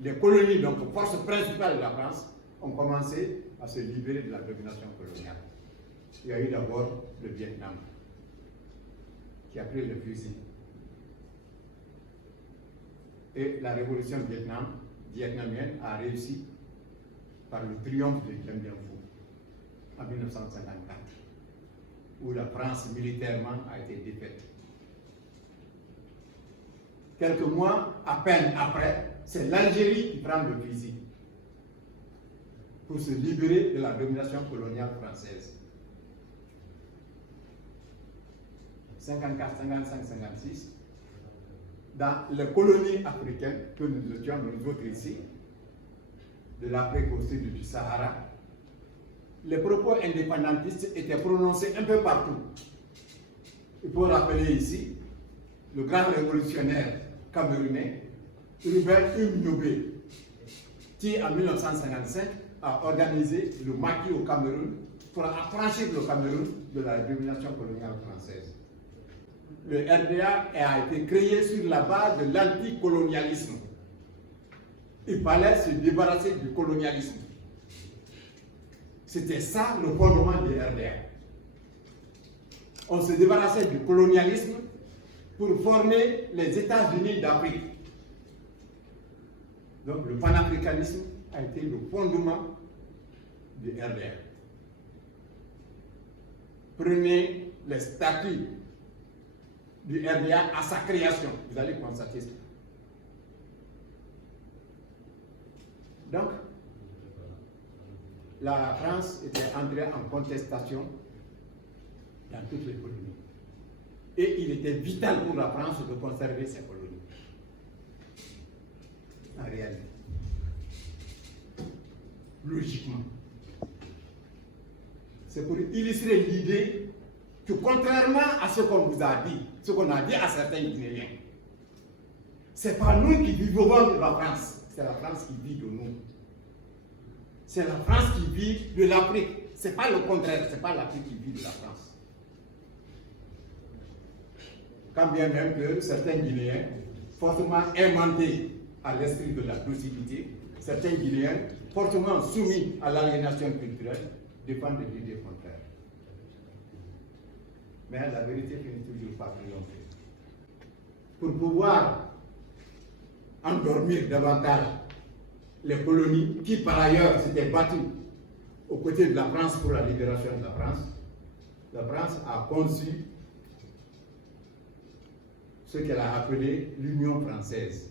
les colonies, donc force principale de la France, ont commencé à se libérer de la domination coloniale. Il y a eu d'abord le Vietnam, qui a pris le fusil. Et la révolution vietnamienne a réussi par le triomphe de Dien Bien Phu en 1954, où la France militairement a été défaite. Quelques mois à peine après, c'est l'Algérie qui prend le fusil pour se libérer de la domination coloniale française. 54, 55, 56, dans les colonies africaines que nous étions, nous autres ici, de l'Afrique au sud du Sahara, les propos indépendantistes étaient prononcés un peu partout. Il faut rappeler ici le grand révolutionnaire camerounais, Ruben Umnyobé, qui en 1955 a organisé le maquis au Cameroun pour affranchir le Cameroun de la domination coloniale française. Le RDA a été créé sur la base de l'anticolonialisme. Il fallait se débarrasser du colonialisme. C'était ça le fondement du RDA. On se débarrassait du colonialisme pour former les États-Unis d'Afrique. Donc le panafricanisme a été le fondement du RDA. Prenez les statuts du RDA à sa création, vous allez constater ça. Donc, la France était entrée en contestation dans toutes les colonies. Et il était vital pour la France de conserver ses colonies. En réalité. Logiquement. C'est pour illustrer l'idée que contrairement à ce qu'on vous a dit, ce qu'on a dit à certains Guinéens, ce n'est pas nous qui vivons de la France, c'est la France qui vit de nous. C'est la France qui vit de l'Afrique. Ce n'est pas le contraire, ce n'est pas l'Afrique qui vit de la France. Quand bien même que certains Guinéens, fortement aimantés à l'esprit de la docilité, certains Guinéens, fortement soumis à l'aliénation culturelle, défendent l'idée contraire. Mais la vérité finit toujours par triompher. Pour pouvoir endormir davantage les colonies qui, par ailleurs, s'étaient battues aux côtés de la France pour la libération de la France a conçu ce qu'elle a appelé l'Union française.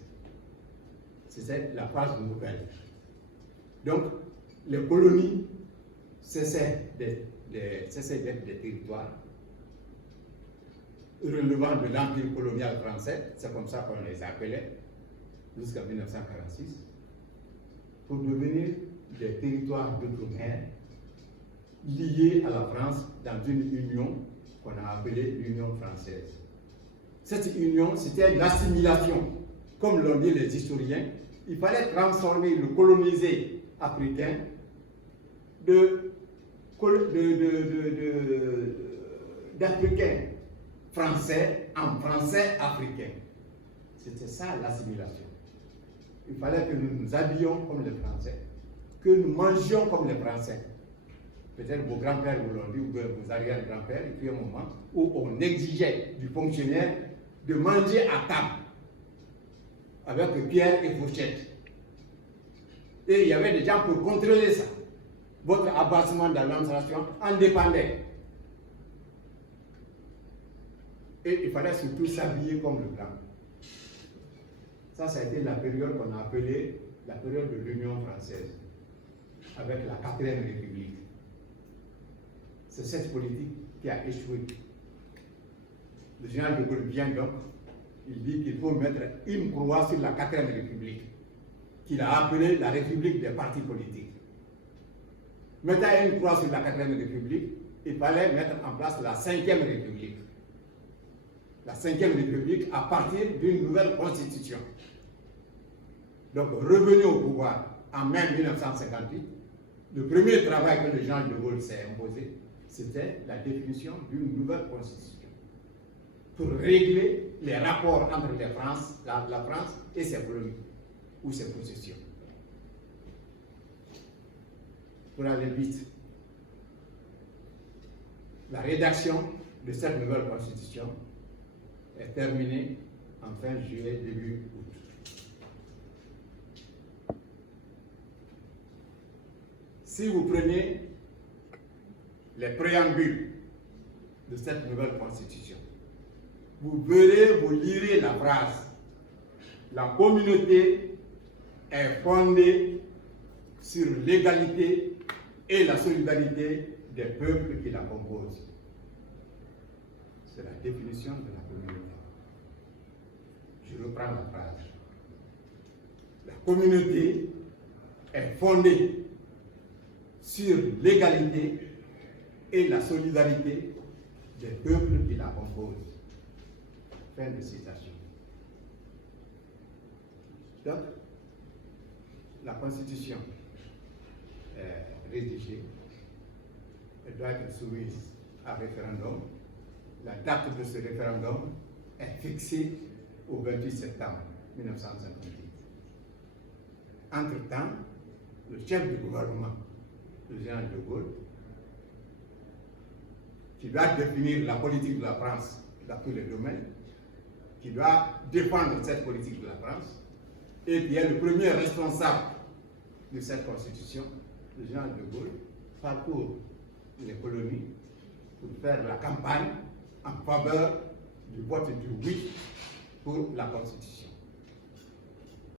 C'était la phase nouvelle. Donc, les colonies cessaient d'être des territoires relevant de l'empire colonial français, c'est comme ça qu'on les appelait, jusqu'en 1946, pour devenir des territoires d'outre-mer liés à la France dans une union qu'on a appelée l'Union française. Cette union, c'était l'assimilation. Comme l'ont dit les historiens, il fallait transformer le colonisé africain d'Africains français en français africain. C'était ça l'assimilation. Il fallait que nous nous habillions comme les Français, que nous mangions comme les Français. Peut-être vos grands-pères vous l'ont dit, ou vos arrière-grands-pères, et puis un moment où on exigeait du fonctionnaire de manger à table, avec pierre et fourchette. Et il y avait des gens pour contrôler ça. Votre abassement dans l'administration en dépendait. Et il fallait surtout s'habiller comme le blanc. Ça a été la période qu'on a appelée la période de l'Union française, avec la 4e République. C'est cette politique qui a échoué. Le général de Gaulle vient donc, il dit qu'il faut mettre une croix sur la 4e République, qu'il a appelée la République des partis politiques. Mettant une croix sur la 4e République, il fallait mettre en place la 5e République. La 5e République à partir d'une nouvelle constitution. Donc, revenu au pouvoir en mai 1958, le premier travail que le général de Gaulle s'est imposé, c'était la définition d'une nouvelle constitution pour régler les rapports entre la France et ses colonies. ou ses possessions. Pour aller vite, la rédaction de cette nouvelle constitution est terminée en fin juillet, début août. Si vous prenez les préambules de cette nouvelle constitution, vous verrez, vous lirez la phrase « La communauté est fondée sur l'égalité et la solidarité des peuples qui la composent ». C'est la définition de la communauté. Je reprends la phrase. La communauté est fondée sur l'égalité et la solidarité des peuples qui la composent. Fin de citation. Donc, la Constitution est rédigée, elle doit être soumise à référendum. La date de ce référendum est fixée au 28 septembre 1958. Entre-temps, le chef du gouvernement, le général de Gaulle, qui doit définir la politique de la France dans tous les domaines, qui doit défendre cette politique de la France, et qui est le premier responsable de cette constitution, le général de Gaulle, parcourt les colonies pour faire la campagne en faveur du vote du oui pour la constitution.